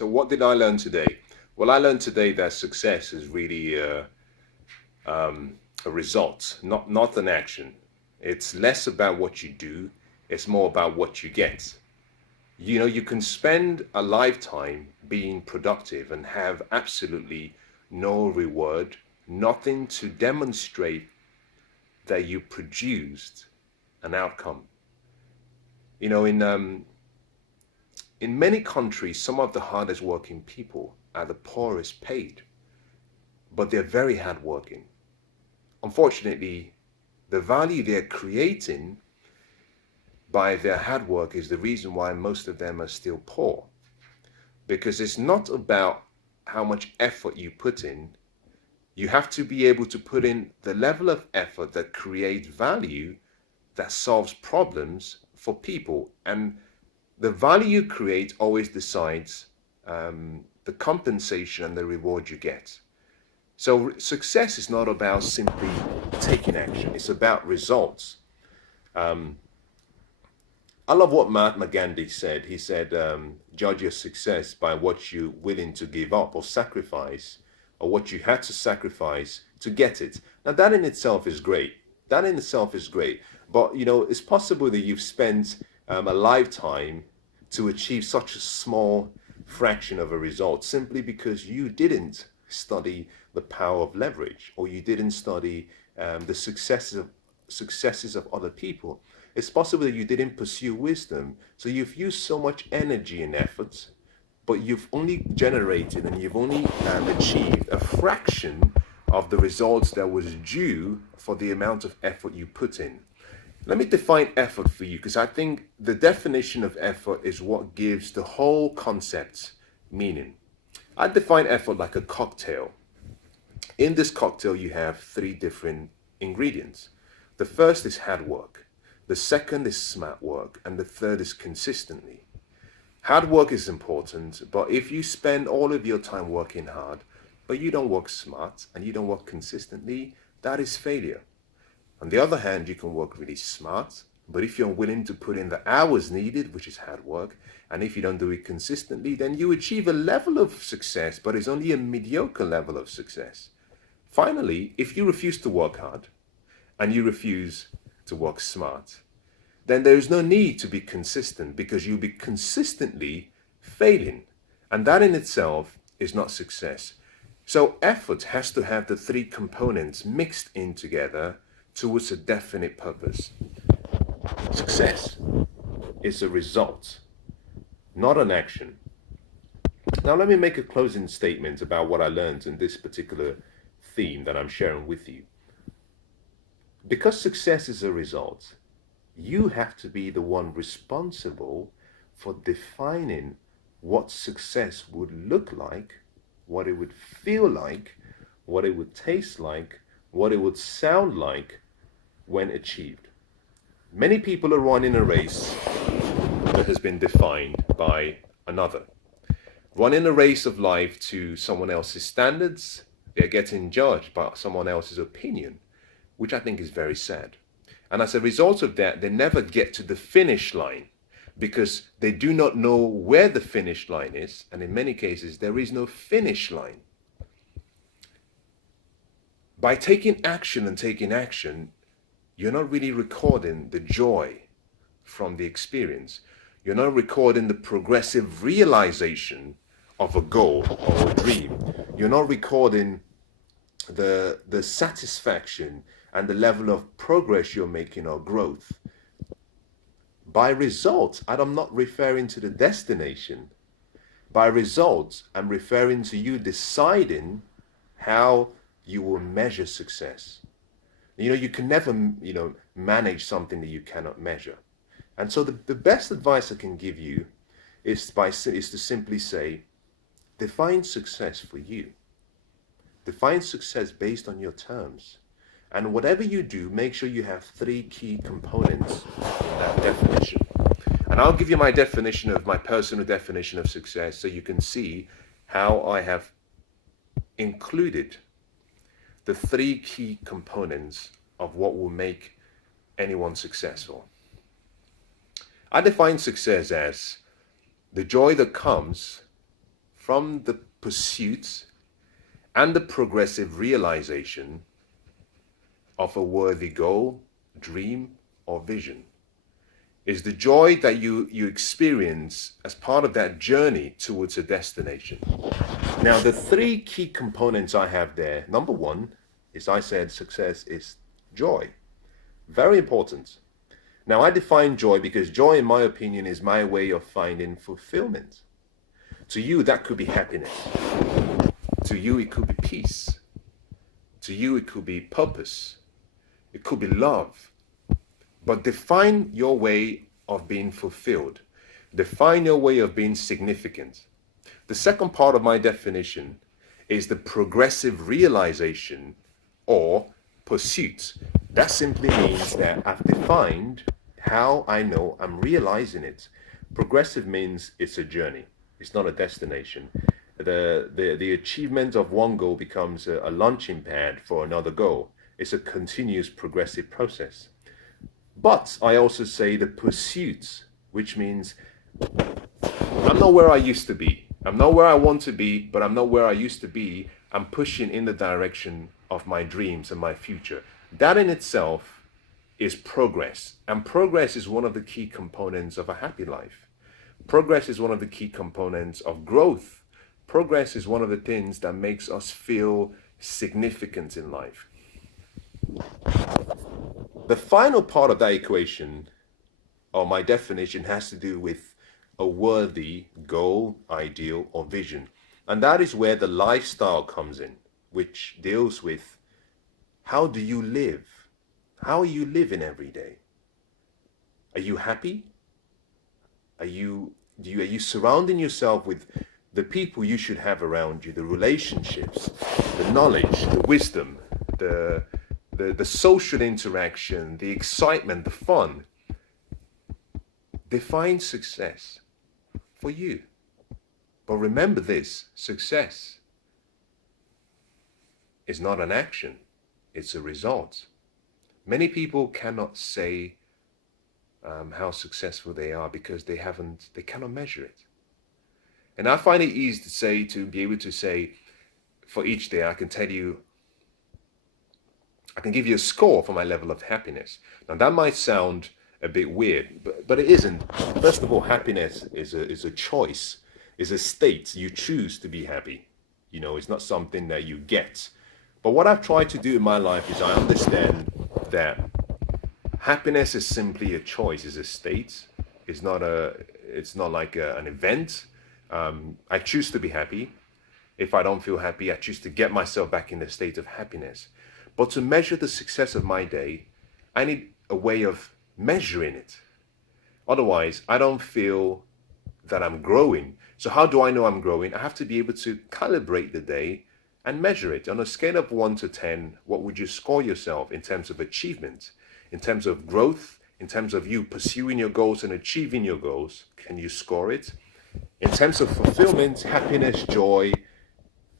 So what did I learn today? Well, I learned today that success is really a result, not an action. It's less about what you do, it's more about what you get. You know, you can spend a lifetime being productive and have absolutely no reward, nothing to demonstrate that you produced an outcome. You know, in many countries, some of the hardest working people are the poorest paid, but they're very hardworking. Unfortunately, the value they're creating by their hard work is the reason why most of them are still poor. Because it's not about how much effort you put in. You have to be able to put in the level of effort that creates value, that solves problems for people. And the value you create always decides the compensation and the reward you get. So success is not about simply taking action. It's about results. I love what Mahatma Gandhi said. He said, judge your success by what you're willing to give up or sacrifice, or what you had to sacrifice to get it. Now that in itself is great. That in itself is great. But you know, it's possible that you've spent a lifetime to achieve such a small fraction of a result simply because you didn't study the power of leverage, or you didn't study the successes of other people. It's possible that you didn't pursue wisdom, so you've used so much energy and effort, but you've only generated and you've only achieved a fraction of the results that was due for the amount of effort you put in. Let me define effort for you, because I think the definition of effort is what gives the whole concept meaning. I define effort like a cocktail. In this cocktail, you have three different ingredients. The first is hard work. The second is smart work. And the third is consistently. Hard work is important, but if you spend all of your time working hard, but you don't work smart and you don't work consistently, that is failure. On the other hand, you can work really smart, but if you're willing to put in the hours needed, which is hard work, and if you don't do it consistently, then you achieve a level of success, but it's only a mediocre level of success. Finally, if you refuse to work hard and you refuse to work smart, then there is no need to be consistent, because you'll be consistently failing. And that in itself is not success. So effort has to have the three components mixed in together towards a definite purpose. Success is a result, not an action. Now let me make a closing statement about what I learned in this particular theme that I'm sharing with you. Because success is a result, you have to be the one responsible for defining what success would look like, what it would feel like, what it would taste like, what it would sound like when achieved. Many people are running a race that has been defined by another. Running a race of life to someone else's standards, they're getting judged by someone else's opinion, which I think is very sad. And as a result of that, they never get to the finish line because they do not know where the finish line is. And in many cases, there is no finish line. By taking action and taking action, you're not really recording the joy from the experience. You're not recording the progressive realization of a goal or a dream. You're not recording the satisfaction and the level of progress you're making or growth. By results, I'm not referring to the destination. By results, I'm referring to you deciding how you will measure success. You know, you can never, manage something that you cannot measure. And so the best advice I can give you is to simply say, define success for you. Define success based on your terms. And whatever you do, make sure you have three key components in that definition. And I'll give you my personal definition of success, so you can see how I have included the three key components of what will make anyone successful. I define success as the joy that comes from the pursuit and the progressive realization of a worthy goal, dream, or vision. Is the joy that you experience as part of that journey towards a destination. Now, the three key components I have there. Number one is, I said, success is joy. Very important. Now, I define joy because joy, in my opinion, is my way of finding fulfillment. To you, that could be happiness. To you, it could be peace. To you, it could be purpose. It could be love. But define your way of being fulfilled. Define your way of being significant. The second part of my definition is the progressive realization or pursuit. That simply means that I've defined how I know I'm realizing it. Progressive means it's a journey. It's not a destination. The achievement of one goal becomes a launching pad for another goal. It's a continuous progressive process. But I also say the pursuit, which means I'm not where I used to be. I'm not where I want to be, but I'm not where I used to be. I'm pushing in the direction of my dreams and my future. That in itself is progress. And progress is one of the key components of a happy life. Progress is one of the key components of growth. Progress is one of the things that makes us feel significant in life. The final part of that equation, or my definition, has to do with a worthy goal, ideal, or vision. And that is where the lifestyle comes in, which deals with how do you live? How are you living every day? Are you happy? Are you surrounding yourself with the people you should have around you, the relationships, the knowledge, the wisdom, the social interaction, the excitement, the fun? Define success for you. But remember this, success is not an action, it's a result. Many people cannot say how successful they are because they cannot measure it. And I find it easy to be able to say, for each day, I can tell you, I can give you a score for my level of happiness. Now that might sound a bit weird, but it isn't. First of all, happiness is a choice, is a state. You choose to be happy. You know, it's not something that you get. But what I've tried to do in my life is I understand that happiness is simply a choice, is a state. It's not like an event. I choose to be happy. If I don't feel happy, I choose to get myself back in the state of happiness. But to measure the success of my day, I need a way of measuring it. Otherwise, I don't feel that I'm growing. So how do I know I'm growing? I have to be able to calibrate the day and measure it. On a scale of 1 to 10, what would you score yourself in terms of achievement, in terms of growth, in terms of you pursuing your goals and achieving your goals? Can you score it? In terms of fulfillment, happiness, joy,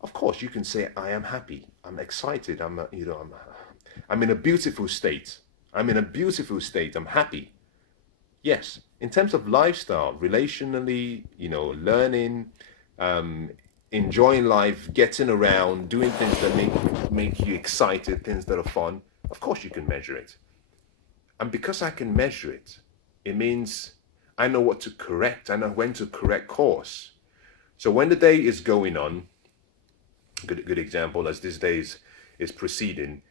of course, you can say, I am happy. I'm excited. I'm in a beautiful state. I'm in a beautiful state. I'm happy. Yes. In terms of lifestyle, relationally, learning, enjoying life, getting around, doing things that make you excited, things that are fun, of course you can measure it. And because I can measure it, it means I know what to correct. I know when to correct course. So when the day is going on, good example, as this day is proceeding,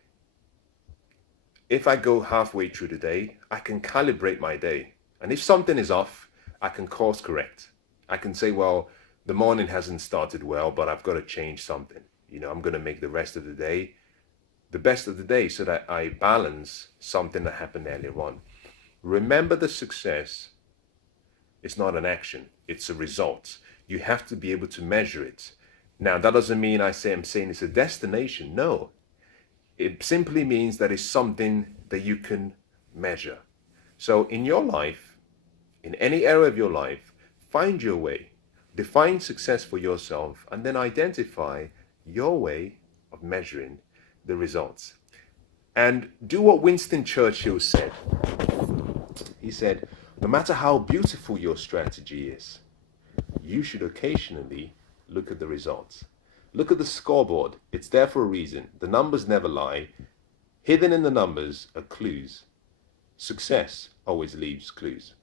if I go halfway through the day, I can calibrate my day. And if something is off, I can course correct. I can say, well, the morning hasn't started well, but I've got to change something. I'm going to make the rest of the day the best of the day so that I balance something that happened earlier on. Remember, the success is not an action, it's a result. You have to be able to measure it. Now, that doesn't mean I'm saying it's a destination. No. It simply means that it's something that you can measure. So in your life, in any area of your life, find your way. Define success for yourself and then identify your way of measuring the results. And do what Winston Churchill said. He said, no matter how beautiful your strategy is, you should occasionally look at the results. Look at the scoreboard. It's there for a reason. The numbers never lie. Hidden in the numbers are clues. Success always leaves clues.